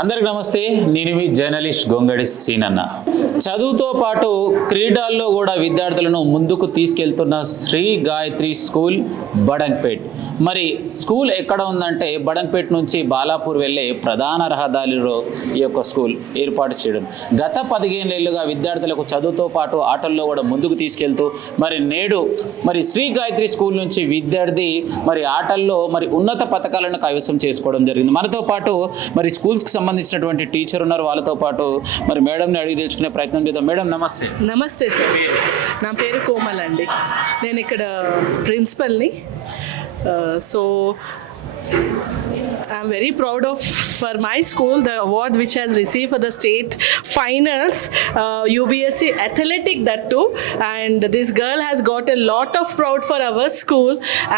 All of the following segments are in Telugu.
అందరికి నమస్తే. నేను మీ జర్నలిస్ట్ గొంగడి సీనన్న. చదువుతో పాటు క్రీడల్లో కూడా విద్యార్థులను ముందుకు తీసుకెళ్తున్న శ్రీ గాయత్రి స్కూల్ బడంగ్పేట్. మరి స్కూల్ ఎక్కడ ఉందంటే బడంగ్పేట్ నుంచి బాలాపూర్ వెళ్ళే ప్రధాన రహదారిలో ఈ యొక్క స్కూల్ ఏర్పాటు చేయడం. గత 15 ఏళ్లుగా విద్యార్థులకు చదువుతో పాటు ఆటల్లో కూడా ముందుకు తీసుకెళ్తూ మరి నేడు మరి శ్రీ గాయత్రి స్కూల్ నుంచి విద్యార్థి మరి ఆటల్లో మరి ఉన్నత పతకాలను కైవసం చేసుకోవడం జరిగింది. మనతో పాటు మరి స్కూల్స్ కి సంబంధించినటువంటి టీచర్ ఉన్నారు. వాళ్ళతో పాటు మరి మేడంని అడిగి తెలుసుకునే ప్రయత్నం చేద్దాం. మేడం నమస్తే. నమస్తే సార్, నా పేరు కోమల్ అండి. నేను ఇక్కడ ప్రిన్సిపల్ని. So I'm very proud of for my school the award which has received for the state finals, UBSC athletic that too, and this girl has got a lot of proud for our school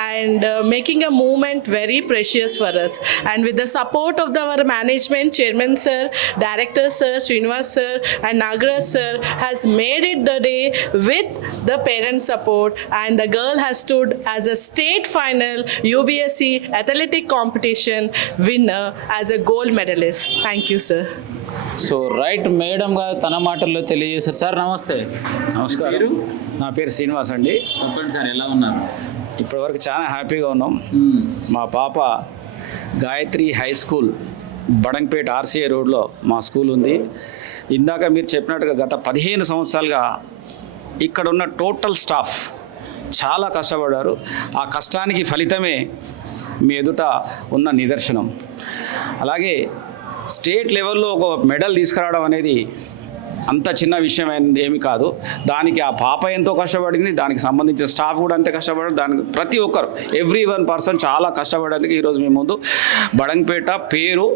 and making a movement very precious for us. And with the support of our management, chairman sir, director sir, Srinivas sir and Nagaraj sir has made it the day with the parent support, and the girl has stood as a state final UBSC athletic competition winner as a gold medalist. Thank you sir. So right, madam గారు తన మాటల్లో తెలియజేశారు. సార్ నమస్తే. నమస్కారం. నా పేరు శ్రీనివాస్ అండి. చెప్పండి సార్, ఎలా ఉన్నారు? ఇప్పటివరకు చాలా హ్యాపీగా ఉన్నాం. మా పాప Gayatri high school Badangpet RCA రోడ్లో మా స్కూల్ ఉంది. ఇందాక మీరు చెప్పినట్టుగా గత 15 సంవత్సరాలుగా ఇక్కడ ఉన్న టోటల్ స్టాఫ్ చాలా కష్టపడ్డారు. ఆ కష్టానికి ఫలితమే మీ ఎదుట ఉన్న నిదర్శనం. అలాగే స్టేట్ లెవెల్లో ఒక మెడల్ తీసుకురావడం అనేది అంత చిన్న విషయం ఏమి కాదు. దానికి ఆ పాప ఎంతో కష్టపడింది, దానికి సంబంధించిన స్టాఫ్ కూడా అంతే కష్టపడారు. దానికి ప్రతి ఒక్కరు ఎవ్రీ1 పర్సన్ చాలా కష్టపడేందుకు ఈరోజు మీ ముందు బడంగ్పేట పేరు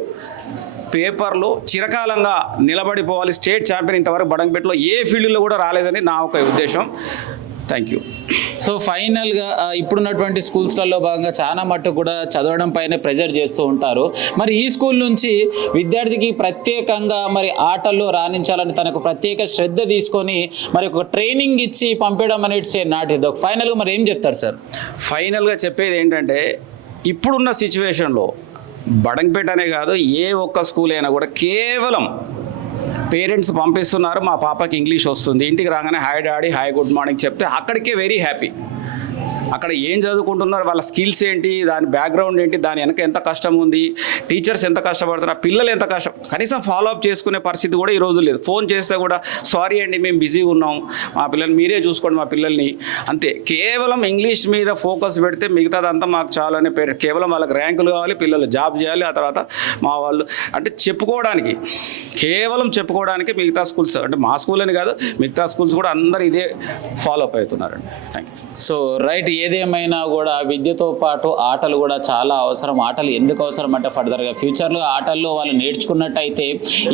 పేపర్లో చిరకాలంగా నిలబడిపోవాలి. స్టేట్ ఛాంపియన్ ఇంతవరకు బడంగ్పేటలో ఏ ఫీల్డ్లో కూడా రాలేదని నా ఒక ఉద్దేశం. Thank you. సో ఫైనల్గా ఇప్పుడున్నటువంటి స్కూల్స్లలో భాగంగా చాలా మట్టుకు కూడా చదవడం పైన ప్రెజర్ చేస్తూ ఉంటారు. మరి ఈ స్కూల్ నుంచి విద్యార్థికి ప్రత్యేకంగా మరి ఆటల్లో రాణించాలని తనకు ప్రత్యేక శ్రద్ధ తీసుకొని మరి ఒక ట్రైనింగ్ ఇచ్చి పంపడం అనేది నాటిది. ఫైనల్గా మరి ఏం చెప్తారు సార్? ఫైనల్గా చెప్పేది ఏంటంటే ఇప్పుడున్న సిచ్యువేషన్లో బడంగ్పేట అనే కాదు, ఏ ఒక్క స్కూల్ అయినా కూడా కేవలం పేరెంట్స్ పంపిస్తున్నారు, మా పాపకి ఇంగ్లీష్ వస్తుంది, ఇంటికి రాగానే hi daddy hi good morning చెప్తే అక్కడికే వెరీ హ్యాపీ. అక్కడ ఏం చదువుకుంటున్నారు, వాళ్ళ స్కిల్స్ ఏంటి, దాని బ్యాక్గ్రౌండ్ ఏంటి, దాని వెనక ఎంత కష్టం ఉంది, టీచర్స్ ఎంత కష్టపడుతున్నారు, పిల్లలు ఎంత కష్టం, కనీసం ఫాలో అప్ చేసుకునే పరిస్థితి కూడా ఈ రోజు లేదు. ఫోన్ చేస్తే కూడా సారీ అండి మేము బిజీగా ఉన్నాం, మా పిల్లల్ని మీరే చూసుకోండి మా పిల్లల్ని, అంతే. కేవలం ఇంగ్లీష్ మీద ఫోకస్ పెడితే మిగతాదంతా మాకు చాలని పేరు, కేవలం వాళ్ళకి ర్యాంకులు కావాలి, పిల్లలు జాబ్ చేయాలి, ఆ తర్వాత మా వాళ్ళు అంటే చెప్పుకోవడానికి, కేవలం చెప్పుకోవడానికి మిగతా స్కూల్స్ అంటే మా స్కూల్ అని కాదు మిగతా స్కూల్స్ కూడా అందరూ ఇదే ఫాలో అప్ అవుతున్నారండి. Thank you. సో రైట్, ఏదేమైనా కూడా విద్యతో పాటు ఆటలు కూడా చాలా అవసరం. ఆటలు ఎందుకు అవసరం అంటే ఫర్దర్గా ఫ్యూచర్లో ఆటల్లో వాళ్ళు నేర్చుకున్నట్టయితే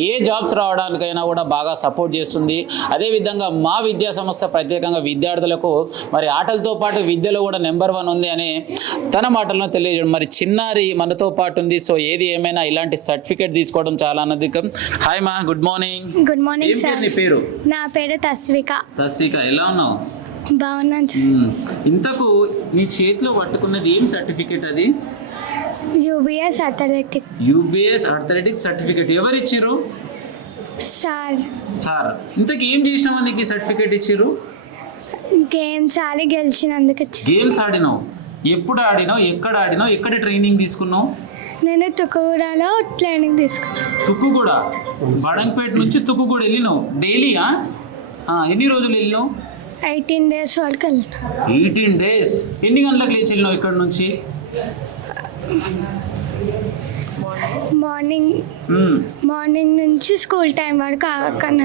ఏ జాబ్స్ రావడానికైనా కూడా బాగా సపోర్ట్ చేస్తుంది. అదేవిధంగా మా విద్యా సంస్థ ప్రత్యేకంగా విద్యార్థులకు మరి ఆటలతో పాటు విద్యలో కూడా నెంబర్ 1 ఉంది అని తన మాటల్లో తెలియజేయడం. మరి చిన్నారి మనతో పాటు ఉంది. సో ఏది ఏమైనా ఇలాంటి సర్టిఫికేట్ తీసుకోవడం చాలా అనందకం. హాయ్ మా, good morning. Good morning sir. నీ పేరు? నా పేరు తస్విక. తస్విక, ఎలా ఉన్నావు? బాగున్నాను సార్. ఇంతకు నీ చేతిలో పట్టుకున్నది ఏం సర్టిఫికేట్? అది UBS athletic. UBS athletics certificate ఎవరు ఇచ్చిర్రు? సార్ సార్, ఇంతకు ఏం చేసినావా నీకు ఈ సర్టిఫికేట్ ఇచ్చిర్రు? గేమ్స్ ఆడి గెలిచినందుకు ఇచ్చారు. గేమ్స్ ఆడినావు? ఎప్పుడు ఆడినావు, ఎక్కడ ఆడినావు, ఎక్కడ ట్రైనింగ్ తీసుకున్నావు? నేను తుకుగూడలో ట్రైనింగ్ తీసుకున్నాను. తుక్కుగూడ, బడంగపేట నుంచి తుక్కుగూడ వెళ్ళినావు డైలీయా? ఎన్ని రోజులు వెళ్ళినావు? 18 days వరకు వెళ్ళాను. 18 days. ఎన్ని గంటలకు లేచి వెళ్ళినావు ఇక్కడ నుంచి? మార్నింగ్ నుంచి స్కూల్ టైం వరకు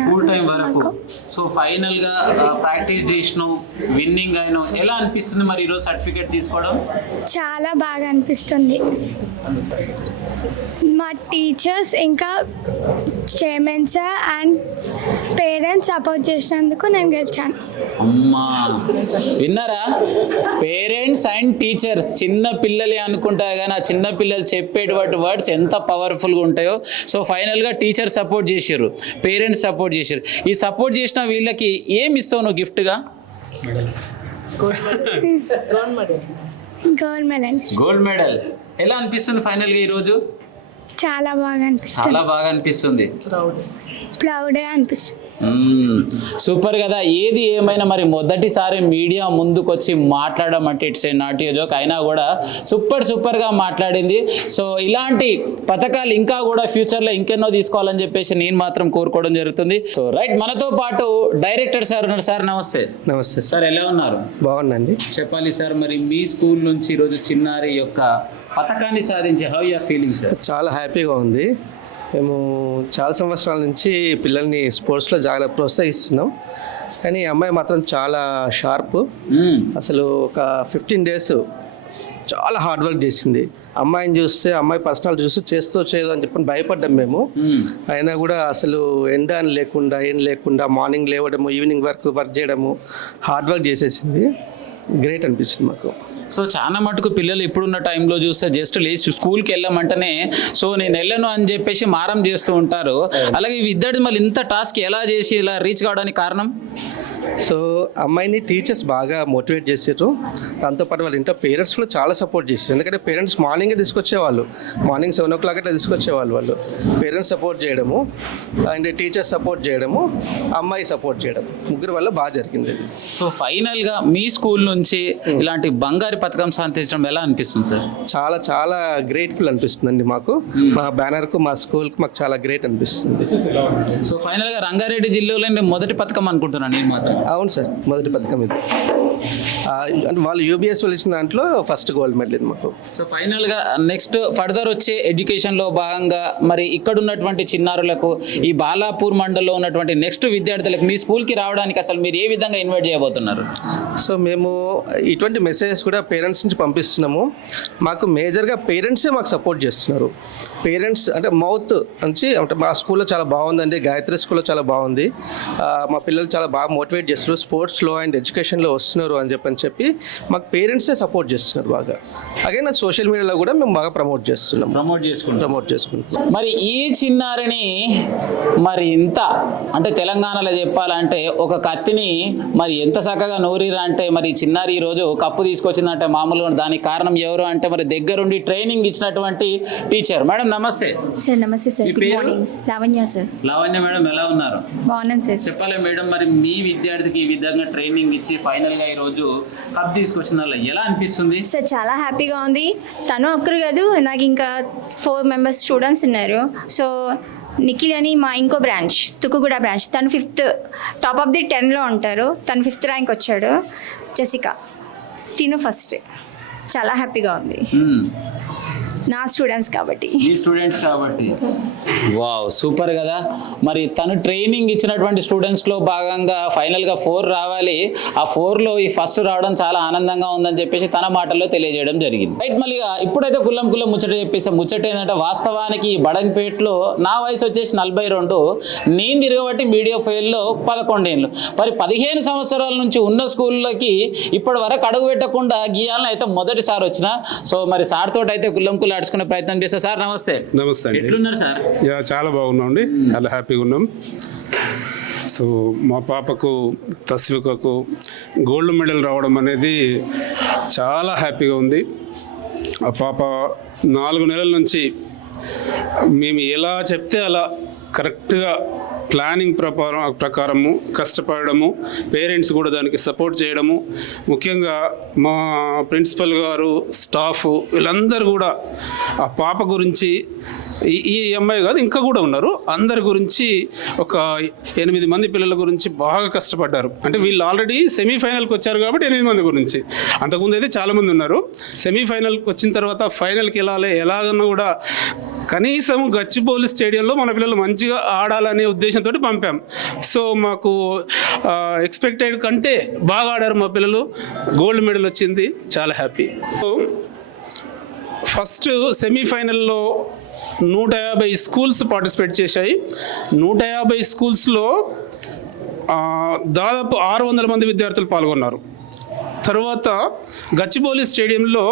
స్కూల్ టైం వరకు. సో ఫైనల్గా ప్రాక్టీస్ చేసినావు, విన్నింగ్ అయినావు. ఎలా అనిపిస్తుంది మరి ఈరోజు సర్టిఫికేట్ తీసుకోవడం? చాలా బాగా అనిపిస్తుంది. మా టీచర్స్ ఇంకా chairman sir and parents support చేసినందుకు నేను గెలిచాను. అమ్మా, విన్నారా? పేరెంట్స్ అండ్ టీచర్స్, చిన్న పిల్లలే అనుకుంటారు కానీ ఆ చిన్న పిల్లలు చెప్పేటువంటి వర్డ్స్ ఎంత పవర్ఫుల్గా ఉంటాయో. సో ఫైనల్గా టీచర్ సపోర్ట్ చేసారు, పేరెంట్స్ సపోర్ట్ చేశారు. ఈ సపోర్ట్ చేసిన వీళ్ళకి ఏమి ఇస్తావు నువ్వు గిఫ్ట్గా? Gold medal. ఎలా అనిపిస్తుంది ఫైనల్గా ఈరోజు? చాలా బాగా అనిపిస్తుంది. చాలా బాగా అనిపిస్తుంది. ప్రౌడ్గా అనిపిస్తుంది. సూపర్ కదా. ఏది ఏమైనా మరి మొదటిసారి మీడియా ముందుకు వచ్చి మాట్లాడడం అంటే it's a not a joke. అయినా కూడా సూపర్గా మాట్లాడింది. సో ఇలాంటి పథకాలు ఇంకా కూడా ఫ్యూచర్లో ఇంకెన్నో తీసుకోవాలని చెప్పేసి నేను మాత్రం కోరుకోవడం జరుగుతుంది. సో రైట్, మనతో పాటు డైరెక్టర్ సార్ ఉన్నారు. సార్ నమస్తే. నమస్తే సార్, ఎలా ఉన్నారు? బాగున్నాండి. చెప్పాలి సార్, మరి మీ స్కూల్ నుంచి ఈరోజు చిన్నారి యొక్క పథకాన్ని సాధించి how you are feeling sir? చాలా హ్యాపీగా ఉంది. మేము చాలా సంవత్సరాల నుంచి పిల్లల్ని స్పోర్ట్స్లో చాలా ప్రోత్సహిస్తున్నాం. కానీ ఈ అమ్మాయి మాత్రం చాలా షార్ప్. అసలు ఒక 15 days చాలా హార్డ్ వర్క్ చేసింది. అమ్మాయిని చూస్తే, అమ్మాయి పర్సనల్ చూస్తే చేస్తూ చేయదు అని చెప్పి భయపడ్డాం మేము. అయినా కూడా అసలు ఎండ అని లేకుండా ఏం లేకుండా మార్నింగ్ లేవడము, ఈవినింగ్ వర్క్ చేయడము, హార్డ్ వర్క్ చేసేసింది. గ్రేట్ అనిపిస్తుంది మాకు. సో చాలా మటుకు పిల్లలు ఇప్పుడున్న టైంలో చూస్తే జస్ట్ లేచి స్కూల్కి వెళ్ళమంటేనే సో నేను వెళ్ళను అని చెప్పేసి మారం చేస్తూ ఉంటారు. అలాగే ఈ విద్యార్థి మళ్ళీ ఇంత టాస్క్ ఎలా చేసి ఇలా రీచ్ కావడానికి కారణం? సో అమ్మాయిని టీచర్స్ బాగా మోటివేట్ చేసారు. దాంతోపాటు వాళ్ళ ఇంట్లో పేరెంట్స్ కూడా చాలా సపోర్ట్ చేశారు. ఎందుకంటే పేరెంట్స్ మార్నింగే తీసుకొచ్చేవాళ్ళు, మార్నింగ్ 7 o'clock అట్లా తీసుకొచ్చేవాళ్ళు. వాళ్ళు పేరెంట్స్ సపోర్ట్ చేయడము అండ్ టీచర్స్ సపోర్ట్ చేయడము, అమ్మాయి సపోర్ట్ చేయడం, ముగ్గురు వల్ల బాగా జరిగింది. సో ఫైనల్గా మీ స్కూల్ నుంచి ఇలాంటి బంగారు పథకం సాధించడం ఎలా అనిపిస్తుంది సార్? చాలా చాలా గ్రేట్ఫుల్ అనిపిస్తుందండి మాకు. మా బ్యానర్కు, మా స్కూల్కి మాకు చాలా గ్రేట్ అనిపిస్తుంది. సో ఫైనల్గా రంగారెడ్డి జిల్లాలో మొదటి పథకం అనుకుంటున్నాను నేను మాత్రం. అవును సార్, మొదటి పథకం ఇది. అంటే వాళ్ళు యూబీఎస్ వాళ్ళు ఇచ్చిన దాంట్లో ఫస్ట్ గోల్డ్ మెడల్ ఇది మాకు. సో ఫైనల్గా నెక్స్ట్ ఫర్దర్ వచ్చే ఎడ్యుకేషన్లో భాగంగా మరి ఇక్కడ ఉన్నటువంటి చిన్నారులకు, ఈ బాలాపూర్ మండలంలో ఉన్నటువంటి నెక్స్ట్ విద్యార్థులకు మీ స్కూల్కి రావడానికి అసలు మీరు ఏ విధంగా ఇన్వైట్ చేయబోతున్నారు? సో మేము ఇటువంటి మెసేజెస్ కూడా పేరెంట్స్ నుంచి పంపిస్తున్నాము. మాకు మేజర్గా పేరెంట్సే మాకు సపోర్ట్ చేస్తున్నారు. పేరెంట్స్ అంటే మౌత్ నుంచి అంటే మా స్కూల్లో చాలా బాగుందండి, గాయత్రి స్కూల్లో చాలా బాగుంది, మా పిల్లలు చాలా బాగా మోటివేట్ చేస్తున్నారు, స్పోర్ట్స్లో అండ్ ఎడ్యుకేషన్లో వస్తున్నారు అని చెప్పి మాకు పేరెంట్సే సపోర్ట్ చేస్తున్నారు బాగా. అలాగే నా సోషల్ మీడియాలో కూడా మేము బాగా ప్రమోట్ చేసుకుంటాం. మరి ఈ చిన్నారిని మరి ఇంత అంటే తెలంగాణలో చెప్పాలంటే ఒక కత్తిని మరి ఎంత చక్కగా నూరిరా అంటే మరి చిన్నారి ఈరోజు కప్పు తీసుకొచ్చిందంటే మామూలుగా దానికి కారణం ఎవరు అంటే మరి దగ్గరుండి ట్రైనింగ్ ఇచ్చినటువంటి టీచర్. మేడం నమస్తే. సార్ నమస్తే sir. Good morning. Lavanya sir. Lavanya madam, ఎలా ఉన్నారు? బాగున్నాను సార్. చెప్పాలి మేడం, మరి మీ విద్యార్థికి ఈ విధంగా ట్రైనింగ్ ఇచ్చి ఫైనల్గా ఈరోజు కప్ తీసుకొచ్చిన వాళ్ళ ఎలా అనిపిస్తుంది? సార్ చాలా హ్యాపీగా ఉంది. తను ఒక్కరు కాదు, నాకు ఇంకా 4 మెంబర్స్ స్టూడెంట్స్ ఉన్నారు. సో నిఖిల్ అని మా ఇంకో బ్రాంచ్, తుక్కుగూడ బ్రాంచ్, తను 5th టాప్ ఆఫ్ ది 10లో ఉంటారు. తను 5th ర్యాంక్ వచ్చాడు. జెసికా, తిను ఫస్ట్. చాలా హ్యాపీగా ఉంది, నా స్టూడెంట్స్ కాబట్టి. ఈ స్టూడెంట్స్ కాబట్టి వావ్ సూపర్ కదా. మరి తను ట్రైనింగ్ ఇచ్చినటువంటి స్టూడెంట్స్లో భాగంగా ఫైనల్గా 4 రావాలి. ఆ 4లో ఈ ఫస్ట్ రావడం చాలా ఆనందంగా ఉందని చెప్పేసి తన మాటల్లో తెలియజేయడం జరిగింది. రైట్, మళ్ళీ ఇప్పుడైతే కుల్లం ముచ్చట చెప్పేసి ముచ్చట ఏంటంటే వాస్తవానికి బడంగపేటలో నా వయసు వచ్చేసి 42, నేను తిరగబట్టి మీడియా ఫెయిల్లో 11 ఏళ్ళు. మరి 15 సంవత్సరాల నుంచి ఉన్న స్కూళ్ళకి ఇప్పటి వరకు అడుగు పెట్టకుండా గీయాలని అయితే మొదటిసారి వచ్చిన. సో మరి సార్ తోటి అయితే కుల్లం ఆడుకునే ప్రయత్నం చేస్తా. సార్ నమస్తే. నమస్తే అండి. ఎట్లున్నారు సార్? చాలా బాగున్నాం అండి, చాలా హ్యాపీగా ఉన్నాం. సో మా పాపకు తస్వికకు గోల్డ్ మెడల్ రావడం అనేది చాలా హ్యాపీగా ఉంది. ఆ పాప 4 నెలల నుంచి మేము ఎలా చెప్తే అలా కరెక్ట్గా ప్లానింగ్ ప్రకారము కష్టపడము, పేరెంట్స్ కూడా దానికి సపోర్ట్ చేయడము, ముఖ్యంగా మా ప్రిన్సిపల్ గారు, స్టాఫ్ వీళ్ళందరూ కూడా ఆ పాప గురించి, ఈ అమ్మాయి కాదు ఇంకా కూడా ఉన్నారు, అందరి గురించి ఒక 8 మంది పిల్లల గురించి బాగా కష్టపడ్డారు. అంటే వీళ్ళు ఆల్రెడీ సెమీఫైనల్కి వచ్చారు కాబట్టి 8 మంది గురించి, అంతకుముందు అయితే చాలామంది ఉన్నారు. సెమీఫైనల్కి వచ్చిన తర్వాత ఫైనల్కి వెళ్ళాలి, ఎలాగన్నా కూడా కనీసం గచ్చిబౌలి స్టేడియంలో మన పిల్లలు మంచిగా ఆడాలనే ఉద్దేశంతో పంపాం. సో మాకు ఎక్స్పెక్టెడ్ కంటే బాగా ఆడారు మా పిల్లలు, గోల్డ్ మెడల్ వచ్చింది, చాలా హ్యాపీ. సో ఫస్ట్ సెమీఫైనల్లో 150 స్కూల్స్ పార్టిసిపేట్ చేశాయి. 150 స్కూల్స్లో దాదాపు 600 మంది విద్యార్థులు పాల్గొన్నారు. తర్వాత గచ్చిబౌలి స్టేడియంలో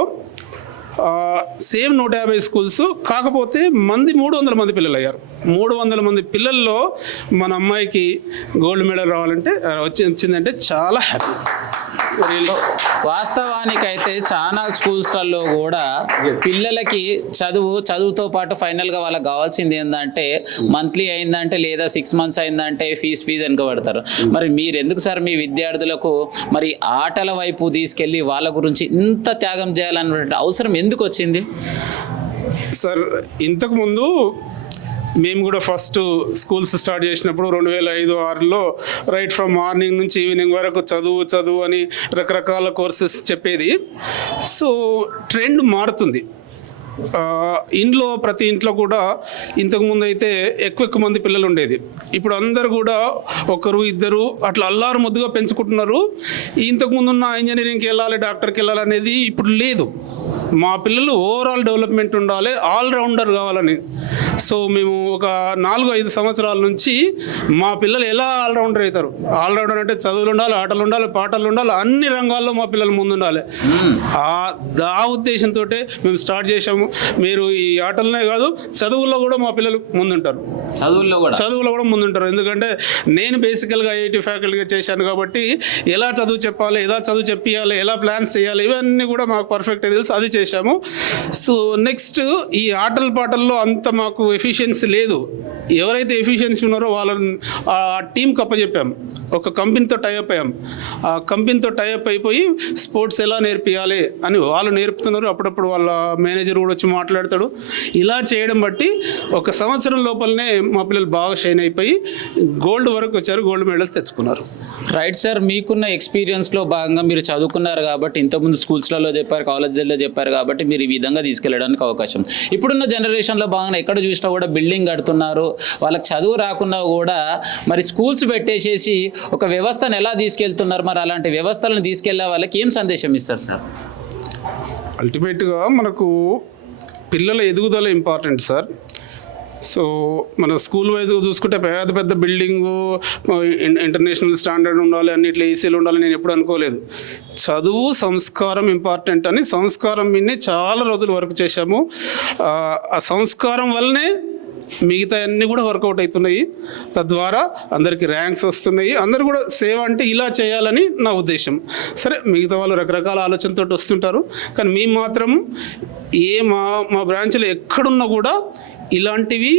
సేమ్ 150 స్కూల్స్, కాకపోతే 300 మంది పిల్లలు అయ్యారు. 300 మంది పిల్లల్లో మన అమ్మాయికి గోల్డ్ మెడల్ రావాలంటే వచ్చిందంటే చాలా హ్యాపీ. వాస్తవానికైతే చాలా స్కూల్స్లలో కూడా పిల్లలకి చదువుతో పాటు ఫైనల్గా వాళ్ళకి కావాల్సింది ఏంటంటే మంత్లీ అయిందంటే లేదా 6 months అయిందంటే ఫీజు వెనుకబడతారు. మరి మీరు ఎందుకు సార్ మీ విద్యార్థులకు మరి ఆటల వైపు తీసుకెళ్ళి వాళ్ళ గురించి ఇంత త్యాగం చేయాలన్న అవసరం ఎందుకు వచ్చింది? సార్ ఇంతకుముందు మేము కూడా ఫస్ట్ స్కూల్స్ స్టార్ట్ చేసినప్పుడు 2005-6లో రైట్ ఫ్రమ్ మార్నింగ్ నుంచి ఈవినింగ్ వరకు చదువు అని రకరకాల కోర్సెస్ చెప్పేది. సో ట్రెండ్ మారుతుంది. ప్రతి ఇంట్లో కూడా ఇంతకుముందు అయితే ఎక్కువ మంది పిల్లలు ఉండేది. ఇప్పుడు అందరు కూడా 1, 2 అట్లా అల్లారు ముద్దుగా పెంచుకుంటున్నారు. ఇంతకుముందు ఉన్న ఇంజనీరింగ్కి వెళ్ళాలి, డాక్టర్కి వెళ్ళాలి అనేది ఇప్పుడు లేదు. మా పిల్లలు ఓవరాల్ డెవలప్మెంట్ ఉండాలి, ఆల్రౌండర్ కావాలని. సో మేము ఒక 4-5 సంవత్సరాల నుంచి మా పిల్లలు ఎలా ఆల్రౌండర్ అవుతారు, ఆల్రౌండర్ అంటే చదువులు ఉండాలి, ఆటలు ఉండాలి, పాటలు ఉండాలి, అన్ని రంగాల్లో మా పిల్లలు ముందుండాలి. ఆ ఉద్దేశంతో మేము స్టార్ట్ చేసాము. మీరు ఈ ఆటలనే కాదు చదువుల్లో కూడా మా పిల్లలు ముందుంటారు, చదువుల్లో కూడా ముందుంటారు. ఎందుకంటే నేను బేసికల్గా ఐఐటి ఫ్యాకల్టీగా చేశాను కాబట్టి ఎలా చదువు చెప్పాలి, ఎలా చదువు చెప్పియాలి, ఎలా ప్లాన్స్ చేయాలి, ఇవన్నీ కూడా మాకు పర్ఫెక్ట్గా తెలుసు, అది చేశాము. సో నెక్స్ట్ ఈ ఆటల పాటల్లో అంత మాకు ఎఫిషియన్సీ లేదు. ఎవరైతే ఎఫిషియన్సీ ఉన్నారో వాళ్ళని ఆ టీంకి అప్పచెప్పాం. ఒక కంపెనీతో టైఅప్ అయ్యాం. ఆ కంపెనీతో టైఅప్ అయిపోయి స్పోర్ట్స్ ఎలా నేర్పియాలి అని వాళ్ళు నేర్పుతున్నారు. అప్పుడప్పుడు వాళ్ళ మేనేజర్ కూడా వచ్చి మాట్లాడతాడు. ఇలా చేయడం బట్టి 1 సంవత్సరం లోపలనే మా పిల్లలు బాగా షైన్ అయిపోయి గోల్డ్ వరకు వచ్చారు, గోల్డ్ మెడల్స్ తెచ్చుకున్నారు. రైట్ సార్, మీకున్న ఎక్స్పీరియన్స్లో భాగంగా మీరు చదువుకున్నారు కాబట్టి, ఇంతకుముందు స్కూల్స్లలో చెప్పారు, కాలేజీలలో చెప్పారు కాబట్టి మీరు ఈ విధంగా తీసుకెళ్ళడానికి అవకాశం. ఇప్పుడున్న జనరేషన్లో భాగంగా ఎక్కడ చూసినా కూడా బిల్డింగ్ కడుతున్నారు, వాళ్ళకి చదువు రాకున్నా కూడా మరి స్కూల్స్ పెట్టేసేసి ఒక వ్యవస్థను ఎలా తీసుకెళ్తున్నారు. మరి అలాంటి వ్యవస్థలను తీసుకెళ్లే వాళ్ళకి ఏం సందేశం ఇస్తారు సార్? అల్టిమేట్గా మనకు పిల్లల ఎదుగుదల ఇంపార్టెంట్ సార్. సో మన స్కూల్ వైజ్గా చూసుకుంటే పెద్ద బిల్డింగు, ఇంటర్నేషనల్ స్టాండర్డ్ ఉండాలి, అన్నిట్లో ఏసీలు ఉండాలి నేను ఎప్పుడు అనుకోలేదు. చదువు, సంస్కారం ఇంపార్టెంట్ అని సంస్కారం మీదనే చాలా రోజులు వర్క్ చేశాము. ఆ సంస్కారం వల్లనే మిగతా అన్నీ కూడా వర్కౌట్ అవుతున్నాయి. తద్వారా అందరికీ ర్యాంక్స్ వస్తున్నాయి. అందరూ కూడా సేవ అంటే ఇలా చేయాలని నా ఉద్దేశం. సరే మిగతా వాళ్ళు రకరకాల ఆలోచనతో వస్తుంటారు, కానీ మేము మాత్రం మా బ్రాంచ్లో ఎక్కడున్నా కూడా ఇలాంటివి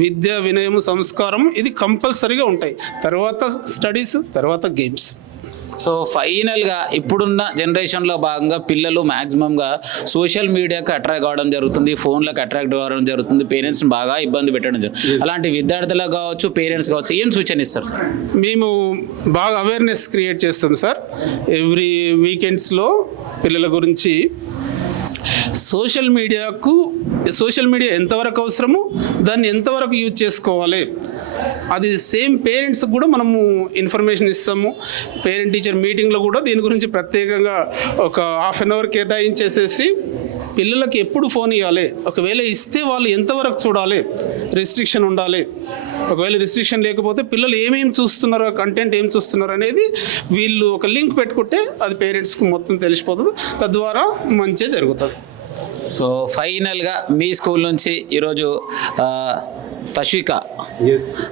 విద్య, వినయము, సంస్కారం ఇది కంపల్సరీగా ఉంటాయి. తర్వాత స్టడీస్, తర్వాత గేమ్స్. సో ఫైనల్గా ఇప్పుడున్న జనరేషన్లో భాగంగా పిల్లలు మ్యాక్సిమంగా సోషల్ మీడియాకి అట్రాక్ట్ కావడం జరుగుతుంది, ఫోన్లకు అట్రాక్ట్ కావడం జరుగుతుంది, పేరెంట్స్ని బాగా ఇబ్బంది పెట్టడం జరుగుతుంది. అలాంటి విద్యార్థులకు కావచ్చు, పేరెంట్స్ కావచ్చు, ఏం సూచన ఇస్తారు సార్? మేము బాగా అవేర్నెస్ క్రియేట్ చేస్తాం సార్. ఎవ్రీ వీకెండ్స్లో పిల్లల గురించి సోషల్ మీడియా ఎంతవరకు అవసరమో దాన్ని ఎంతవరకు యూజ్ చేసుకోవాలి, అది సేమ్ పేరెంట్స్కి కూడా మనము ఇన్ఫర్మేషన్ ఇస్తాము. పేరెంట్ టీచర్ మీటింగ్లో కూడా దీని గురించి ప్రత్యేకంగా ఒక హాఫ్ అన్ అవర్ కేటాయించేసేసి పిల్లలకి ఎప్పుడు ఫోన్ ఇవ్వాలి, ఒకవేళ ఇస్తే వాళ్ళు ఎంతవరకు చూడాలి, రెస్ట్రిక్షన్ ఉండాలి, ఒకవేళ రెస్ట్రిక్షన్ లేకపోతే పిల్లలు ఏమేమి చూస్తున్నారో, కంటెంట్ ఏం చూస్తున్నారు అనేది వీళ్ళు ఒక లింక్ పెట్టుకుంటే అది పేరెంట్స్కి మొత్తం తెలిసిపోతుంది, తద్వారా మంచిగా జరుగుతుంది. సో ఫైనల్గా మీ స్కూల్ నుంచి ఈరోజు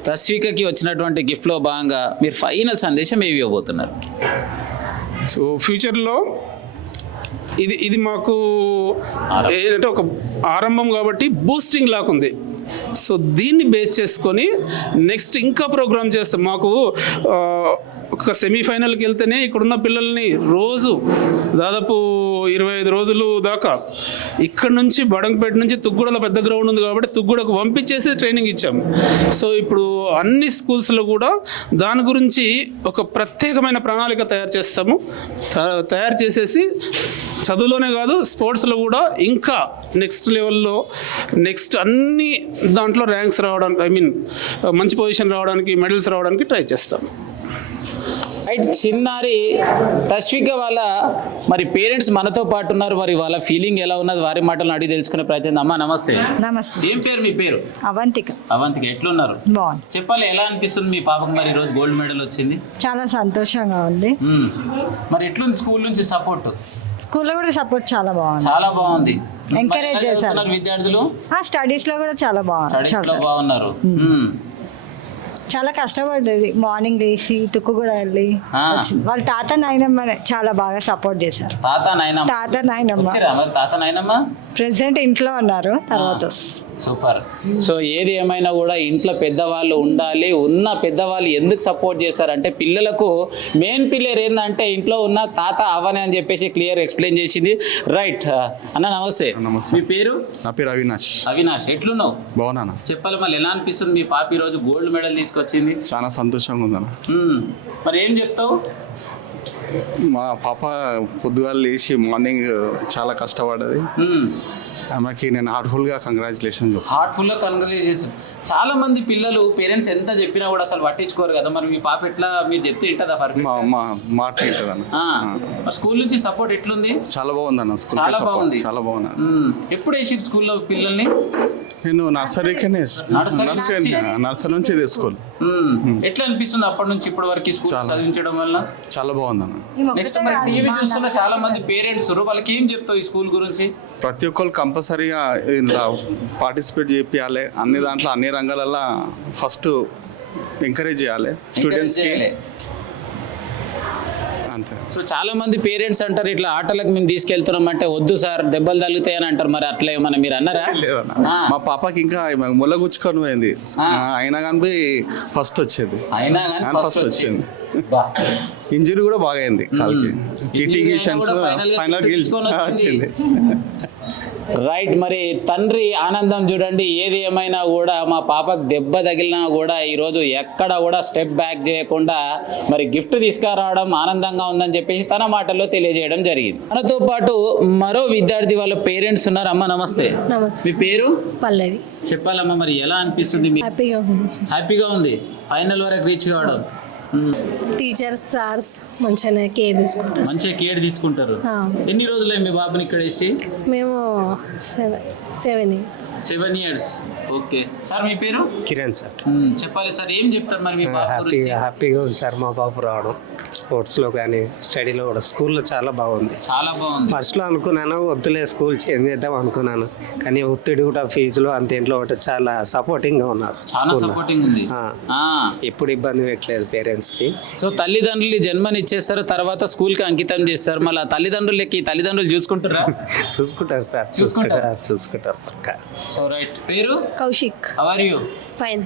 తస్వికకి వచ్చినటువంటి గిఫ్ట్లో భాగంగా మీరు ఫైనల్ సందేశం ఏమి ఇవ్వబోతున్నారు? సో ఫ్యూచర్లో ఇది మాకు ఏంటంటే ఒక ఆరంభం కాబట్టి బూస్టింగ్ లాగా ఉంది. సో దీన్ని బేస్ చేసుకొని నెక్స్ట్ ఇంకా ప్రోగ్రామ్ చేస్తాం. మాకు ఒక సెమీఫైనల్కి వెళ్తేనే ఇక్కడున్న పిల్లల్ని రోజు దాదాపు 25 రోజులు దాకా ఇక్కడ నుంచి బడంగపేట నుంచి తుగ్గూడలో పెద్ద గ్రౌండ్ ఉంది కాబట్టి తుగ్గూడకు పంపించేసి ట్రైనింగ్ ఇచ్చాము. సో ఇప్పుడు అన్ని స్కూల్స్లో కూడా దాని గురించి ఒక ప్రత్యేకమైన ప్రణాళిక తయారు చేస్తాము. తయారు చేసేసి చదువులోనే కాదు స్పోర్ట్స్లో కూడా ఇంకా నెక్స్ట్ లెవెల్లో నెక్స్ట్ అన్ని దాంట్లో ర్యాంక్స్ రావడానికి, మంచి పొజిషన్ రావడానికి, మెడల్స్ రావడానికి ట్రై చేస్తాం. రైట్, చిన్నారి తస్విక వాళ్ళ మరి పేరెంట్స్ మనతో పాటు ఉన్నారు. మరి వాళ్ళ ఫీలింగ్ ఎలా ఉన్నది వారి మాటలను అడిగి తెలుసుకునే ప్రయత్నం. అమ్మా నమస్తే. నమస్తే. ఏం పేరు మీ పేరు? అవంతిక. అవంతిక, ఎట్లున్నారు? బాగుంది. చెప్పాలి, ఎలా అనిపిస్తుంది మీ పాపకు మరి ఈరోజు గోల్డ్ మెడల్ వచ్చింది? చాలా సంతోషంగా ఉంది. మరి ఎట్లుంది స్కూల్ నుంచి సపోర్ట్? స్కూల్లో కూడా సపోర్ట్ చాలా బాగుంది. చాలా బాగుంది. ఎంకరేజ్ చేశారు విద్యార్థులు. స్టడీస్ లో కూడా చాలా బాగున్నారు. చాలా కష్టపడ్డది. మార్నింగ్ లేచి తుక్కు కూడా వెళ్ళి వాళ్ళ తాత నాయనమ్మ చాలా బాగా సపోర్ట్ చేశారు. తాత నాయనమ్మ ప్రెసెంట్ ఇంట్లో ఉన్నారు, తర్వాత సూపర్. సో ఏది ఏమైనా కూడా ఇంట్లో పెద్దవాళ్ళు ఉండాలి. ఉన్న పెద్దవాళ్ళు ఎందుకు సపోర్ట్ చేస్తారంటే పిల్లలకు మెయిన్ పిల్లర్ ఏంటంటే ఇంట్లో ఉన్న తాత అవ్వని అని చెప్పేసి క్లియర్ ఎక్స్ప్లెయిన్ చేసింది. రైట్ అన్న నమస్తే. మీ పేరు? నా పేరు అవినాష్. అవినాష్, ఎట్లున్నావు? బాగున్నా. చెప్పాలి, మళ్ళీ ఎలా అనిపిస్తుంది మీ పాప ఈరోజు గోల్డ్ మెడల్ తీసుకొచ్చింది? చాలా సంతోషంగా ఉందన్న. మరి ఏం చెప్తావు? మా పాప పొద్దుగాలు లేచి మార్నింగ్ చాలా కష్టపడ్డది. ఆమెకి నేను హార్ట్ఫుల్గా కంగ్రాచులేషన్. చాలా మంది పిల్లలు పేరెంట్స్ ఎంత చెప్పినా కూడా అసలు పట్టించుకోరు కదా. మరి మీ పాప ఎట్లా, మీరు చెప్తే వింటదా? మాట వింటదన్న. స్కూల్ నుంచి సపోర్ట్ ఎట్లుంది? చాలా బాగుంది అన్న. స్కూల్ చాలా బాగుంది. చాలా బాగుంది. ఎప్పుడు వేసి స్కూల్లో పిల్లల్ని? నేను నర్సరీ నుంచి ఇదే స్కూల్. ఎట్లా అనిపిస్తుంది అప్పటి నుంచి ఇప్పటి వరకు స్కూల్ చదివించడం వల్ల? చాలా బాగుంది అన్న. నెక్స్ట్ మరి టీవీ చూస్తున్న చాలా మంది పేరెంట్స్, వాళ్ళకి ఏం చెప్తావు ఈ స్కూల్ గురించి? ప్రతి ఒక్కరు కంపల్సరీగా ఇలా పార్టిసిపేట్ చేయాలి. అన్ని దాంట్లో అన్ని రంగాలలో ఫస్ట్ ఎంకరేజ్ చేయాలి స్టూడెంట్స్కి, అంతే. సో చాలా మంది పేరెంట్స్ అంటారు ఇట్లా ఆటలకు మేము తీసుకెళ్తున్నాం అంటే వద్దు సార్ దెబ్బలు తగులుతాయి అని అంటారు. మరి అట్లా ఏమన్నా మీరు అన్నారా? లేదన్నా, మా పాపకి ఇంకా ముళ్ళగుచ్చుకొని పోయింది. అయినా కానీ ఫస్ట్ వచ్చేది. ఫస్ట్ వచ్చింది. ఇంజరీ కూడా బాగా అయింది కాలికి. ఫైనల్ వచ్చింది. రైట్, మరి తండ్రి ఆనందం చూడండి. ఏది ఏమైనా కూడా మా పాపకు దెబ్బ తగిలినా కూడా ఈరోజు ఎక్కడ కూడా స్టెప్ బ్యాక్ చేయకుండా మరి గిఫ్ట్ తీసుకురావడం ఆనందంగా ఉందని చెప్పేసి తన మాటల్లో తెలియజేయడం జరిగింది. మనతో పాటు మరో విద్యార్థి వాళ్ళ పేరెంట్స్ ఉన్నారు. అమ్మ నమస్తే. మీ పేరు? పల్లవి. చెప్పాలమ్మా, మరి ఎలా అనిపిస్తుంది? హ్యాపీగా ఉంది ఫైనల్ వరకు రీచ్ కావడం. టీచర్స్ సార్స్ మంచిగా కేర్ తీసుకుంటారు. ఎన్ని రోజులు మీ బాబుని ఇక్కడ వేసి? మేము 7 years. ఓకే సార్, మీ పేరు? కిరణ్ సార్. చెప్పాలి సార్, ఏం చెప్తారు మరి మీ బాబు? హ్యాపీగా ఉంది సార్ మా బాబు రావడం. స్పోర్ట్స్లో కానీ స్టడీలో కూడా స్కూల్లో చాలా బాగుంది. చాలా బాగుంది. ఫస్ట్లో అనుకున్నాను వద్దులే స్కూల్ చేంజ్ చేద్దాం అనుకున్నాను, కానీ ఒత్తిడి కూడా ఫీజులో అంతేంట్లో ఒకటి చాలా సపోర్టింగ్గా ఉన్నారు. ఎప్పుడు ఇబ్బంది పెట్టలేదు పేరెంట్స్కి. సో తల్లిదండ్రులు జన్మని ఇచ్చేస్తారు, తర్వాత స్కూల్కి అంకితం చేస్తారు. మళ్ళీ తల్లిదండ్రులకి చూసుకుంటారా? చూసుకుంటారు సార్, చూసుకుంటారు పక్కా. సో రైట్, పేరు? Kaushik. How are you? Fine.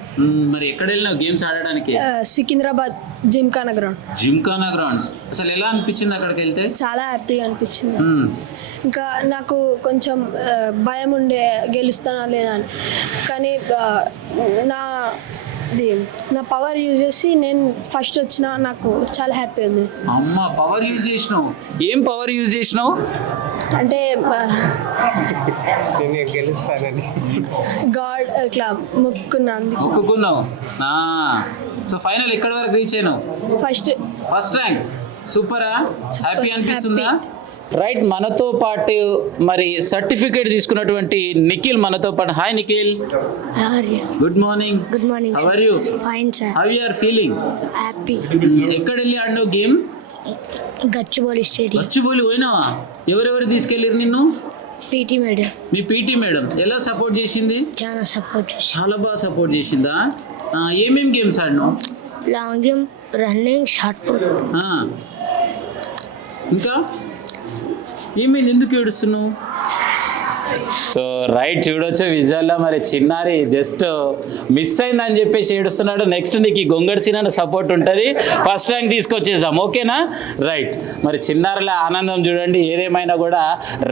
మరి ఎక్కడ వెళ్ళినావు గేమ్స్ ఆడడానికి? సికింద్రాబాద్ జిమ్ఖానా గ్రౌండ్. జిమ్ఖానా గ్రౌండ్స్. అసలు ఎలా అనిపించింది అక్కడికి వెళ్తే? చాలా హ్యాపీగా అనిపించింది. ఇంకా నాకు కొంచెం భయం ఉండే గెలుస్తానా లేదా అని, కానీ నా పవర్ యూజ్ చేసి నేను ఫస్ట్ వచ్చిన, నాకు చాలా హ్యాపీ ఉంది. అమ్మ, పవర్ యూజ్ చేసినావు? ఏం పవర్ యూజ్ చేసినావు? అంటే నేను గెలుస్తానని గాడ్ ఇట్లా మొక్కుకున్నావు. సో ఫైనల్ ఎక్కడి వరకు రీచ్ అయినావు? First rank. సూపరా? హ్యాపీ అనిపిస్తుందా? రైట్, మనతో పాటు మరి సర్టిఫికేట్ తీసుకున్నటువంటి నిఖిల్ మనతో పాటు. Hi Nikhil. Good morning. Good morning. How are you? Fine sir. How you are feeling? Happy. ఎక్కడ వెళ్ళి ఆడినావు గేమ్? గచ్చిబౌలి స్టేడియం. గచ్చిబౌలి పోయినావా? ఎవరెవరు తీసుకెళ్ళారు నిన్ను? PT madam. మీ పీటీ మేడం ఎలా సపోర్ట్ చేసింది? చాలా సపోర్ట్ చేసి. చాలా బాగా సపోర్ట్ చేసిందా? ఏమేం గేమ్స్ ఆడినావు? Long jump, running, shot put. ఇంకా ఏమైంది, ఎందుకు ఏడుస్తున్నావు? సో రైట్, చూడొచ్చు విజువల్లో మరి చిన్నారి జస్ట్ మిస్ అయిందని చెప్పేసి ఏడుస్తున్నాడు. నెక్స్ట్ నీకు ఈ గొంగడి సీన్ సపోర్ట్ ఉంటుంది, ఫస్ట్ ర్యాంక్ తీసుకొచ్చేసాం. ఓకేనా? రైట్, మరి చిన్నారుల ఆనందం చూడండి. ఏదేమైనా కూడా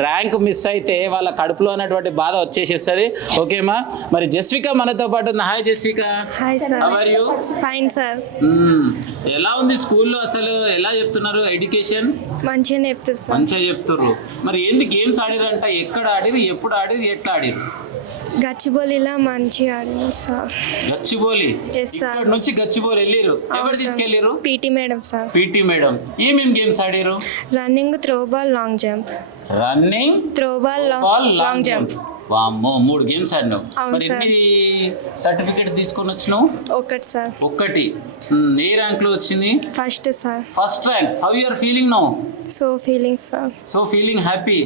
ర్యాంక్ మిస్ అయితే వాళ్ళ కడుపులో ఉన్నటువంటి బాధ వచ్చేసేస్తుంది. ఓకేమా? మరి జస్విక మనతో పాటు ఉంది. Hi Jaswika. Hi sir. How are you? Fine sir. ఎలా ఉంది స్కూల్లో? అసలు ఎలా చెప్తున్నారు ఎడ్యుకేషన్? మంచిగానే చెప్తారు సార్. మంచిగా చెప్తుర్రు. మరి ఏంది గేమ్స్ ఆడిరంట? ఎక్కడ ఆడిరు, ఎప్పుడు ఆడిరు, ఎట్లా ఆడిరు? గచ్చిబౌలిలా మంచిగా ఆడినాం సార్. గచ్చిబౌలి? ఇక్కడ నుంచి గచ్చిబౌలి వెళ్ళిరు. ఎవరు తీసుకెళ్ళిరు? PT madam sir. PT madam. ఏమేం గేమ్స్ ఆడిరు? Running, throw ball, long jump. Running, throw ball, long jump. వామ్మో, 3 గేమ్స్ ఆడినావు. అవును మరి సార్. ఎన్ని సర్టిఫికెట్స్ తీసుకొని వచ్చినావు? ఒకటి సార్. ఒక్కటి. ఏ ర్యాంక్ లో వచ్చింది? First sir. First rank. How you are feeling now? So feeling sir. So feeling happy.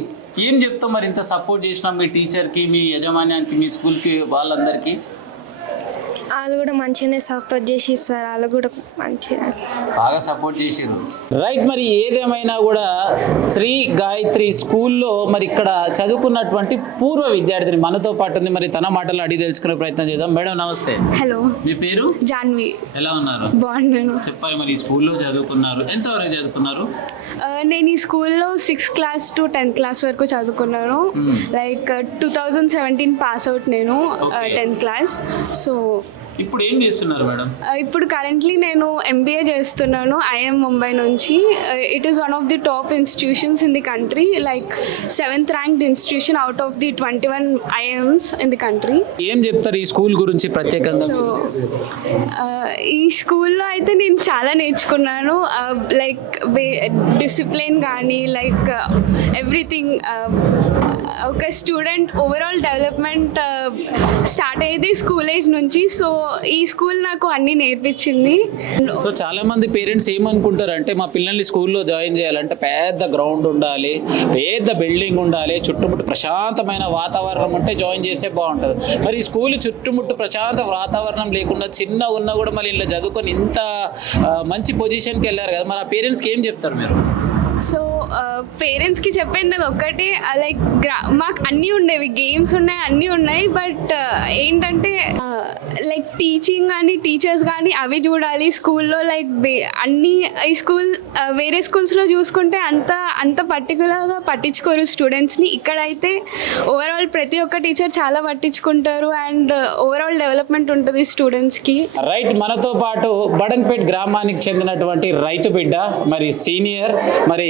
ఏం చెప్తావు మరి ఇంత సపోర్ట్ చేసిన మీ టీచర్కి, మీ యజమాన్యానికి, మీ స్కూల్కి, వాళ్ళందరికీ? వాళ్ళు కూడా మంచిగానే సపోర్ట్ చేసి సార్. వాళ్ళు కూడా మంచిగా బాగా సపోర్ట్ చేసారు. రైట్, మరి ఏదేమైనా కూడా శ్రీ గాయత్రి స్కూల్లో మరి ఇక్కడ చదువుకున్నటువంటి పూర్వ విద్యార్థిని మనతో పాటు ఉంది. మరి తన మాటలు అడిగి తెలుసుకునే ప్రయత్నం చేద్దాం. మేడం నమస్తే. హలో. మీ పేరు? జాన్వి. ఎలా ఉన్నారు? బాగున్నాను. చెప్పాలి, మరి ఈ స్కూల్లో చదువుకున్నారు, ఎంతవరకు చదువుకున్నారు? నేను ఈ స్కూల్లో 6th class to 10th class వరకు చదువుకున్నాను. లైక్ 2017 పాస్ అవుట్ నేను 10th క్లాస్. సో ఇప్పుడు ఏం చేస్తున్నారు మేడం? ఇప్పుడు కరెంట్లీ నేను MBA చేస్తున్నాను IIM ముంబై నుంచి. It is one of the top institutions in the country, like 7th ranked institution out of the 21 IIMs in the country. ఏం చెప్తారు ఈ స్కూల్ గురించి ప్రత్యేకంగా? సో ఈ స్కూల్లో అయితే నేను చాలా నేర్చుకున్నాను. లైక్ డిసిప్లిన్ కానీ, లైక్ ఎవ్రీథింగ్. ఒక స్టూడెంట్ ఓవరాల్ డెవలప్మెంట్ స్టార్ట్ అయ్యేది స్కూల్ ఏజ్ నుంచి. సో ఈ స్కూల్ నాకు అన్ని నేర్పించింది. సో చాలా మంది పేరెంట్స్ ఏమనుకుంటారు అంటే, మా పిల్లల్ని స్కూల్లో జాయిన్ చేయాలంటే పెద్ద గ్రౌండ్ ఉండాలి, పెద్ద బిల్డింగ్ ఉండాలి, చుట్టుముట్టు ప్రశాంతమైన వాతావరణం ఉంటే జాయిన్ చేస్తే బాగుంటుంది. మరి ఈ స్కూల్ చుట్టుముట్టు ప్రశాంత వాతావరణం లేకుండా చిన్న ఉన్నా కూడా మళ్ళీ ఇలా చదువుకొని ఇంత మంచి పొజిషన్కి వెళ్ళారు కదా, మరి ఆ పేరెంట్స్కి ఏం చెప్తారు మీరు? సో పేరెంట్స్కి చెప్పేది ఒకటి, లైక్ మాకు అన్నీ ఉండేవి, గేమ్స్ ఉన్నాయి, అన్నీ ఉన్నాయి. బట్ ఏంటంటే లైక్ టీచింగ్ కానీ, టీచర్స్ కానీ అవి చూడాలి స్కూల్లో. లైక్ అన్నీ ఈ స్కూల్ వేరే స్కూల్స్లో చూసుకుంటే అంత పర్టికులర్గా పట్టించుకోరు స్టూడెంట్స్ని. ఇక్కడైతే ఓవరాల్ ప్రతి ఒక్క టీచర్ చాలా పట్టించుకుంటారు అండ్ ఓవరాల్ డెవలప్మెంట్ ఉంటుంది స్టూడెంట్స్కి. రైట్, మనతో పాటు బడంగ్పేట్ గ్రామానికి చెందినటువంటి రైతు బిడ్డ, మరి సీనియర్, మరి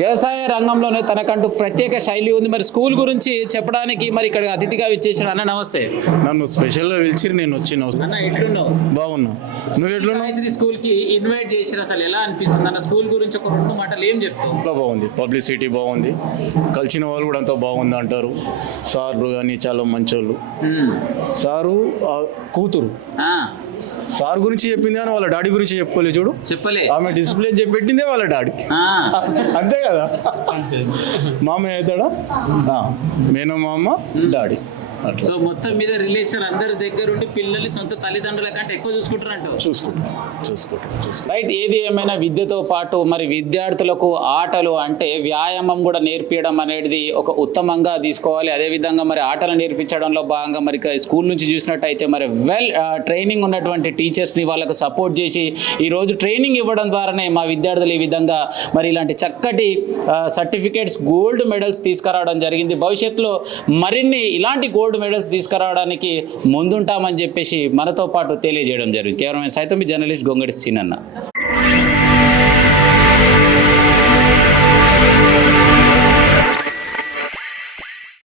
వ్యవసాయ రంగంలోనే తనకంటూ ప్రత్యేక శైలి ఉంది. మరి స్కూల్ గురించి చెప్పడానికి మరి ఇక్కడ అతిథిగా విచ్చేసాడు. అన్న నమస్తే. నన్ను స్పెషల్గా పిలిచి నేను వచ్చిన. అన్న ఎట్లున్నావు? బాగున్నా. నువ్వు ఎట్లున్నావు? స్కూల్ కి ఇన్వైట్ చేసిన, అసలు ఎలా అనిపిస్తుంది అన్న? స్కూల్ గురించి ఒక 2 మాటలు ఏం చెప్తావు? బాగుంది, పబ్లిసిటీ బాగుంది, కలిసిన వాళ్ళు కూడా అంతా బాగుంది అంటారు. సార్లు కానీ చాలా మంచోళ్ళు. సారు కూతురు సార్ గురించి చెప్పింది కానీ వాళ్ళ డాడీ గురించి చెప్పుకోలేదు. చూడు, చెప్పలే. ఆమె డిస్ప్లే పెట్టిందే వాళ్ళ డాడీ. అంతే కదా, మామయ్య అవుతాడా? మేనమామ, డాడీ. అట్లా సో మొత్తం మీద రిలేషన్ అందరి దగ్గర ఉండి పిల్లల్ని సొంత తల్లిదండ్రుల కంటే ఎక్కువ చూసుకుంటారంట. చూసుకుంటాం. రైట్. ఏది ఏమైనా విద్యతో పాటు మరి విద్యార్థులకు ఆటలు అంటే వ్యాయామం కూడా నేర్పించడం అనేది ఒక ఉత్తమంగా తీసుకోవాలి. అదేవిధంగా మరి ఆటలు నేర్పించడంలో భాగంగా మరి స్కూల్ నుంచి చూసినట్టయితే మరి ట్రైనింగ్ ఉన్నటువంటి టీచర్స్ని వాళ్ళకు సపోర్ట్ చేసి ఈరోజు ట్రైనింగ్ ఇవ్వడం ద్వారానే మా విద్యార్థులు ఈ విధంగా మరి ఇలాంటి చక్కటి సర్టిఫికేట్స్, గోల్డ్ మెడల్స్ తీసుకురావడం జరిగింది. భవిష్యత్తులో మరిన్ని ఇలాంటి గోల్డ్ మెడల్స్ తీసుకురావడానికి ముందుంటామని చెప్పేసి మనతో పాటు తెలియజేయడం జరిగింది. కేవలం సైతం జర్నలిస్ట్ గొంగడి సీనన్న.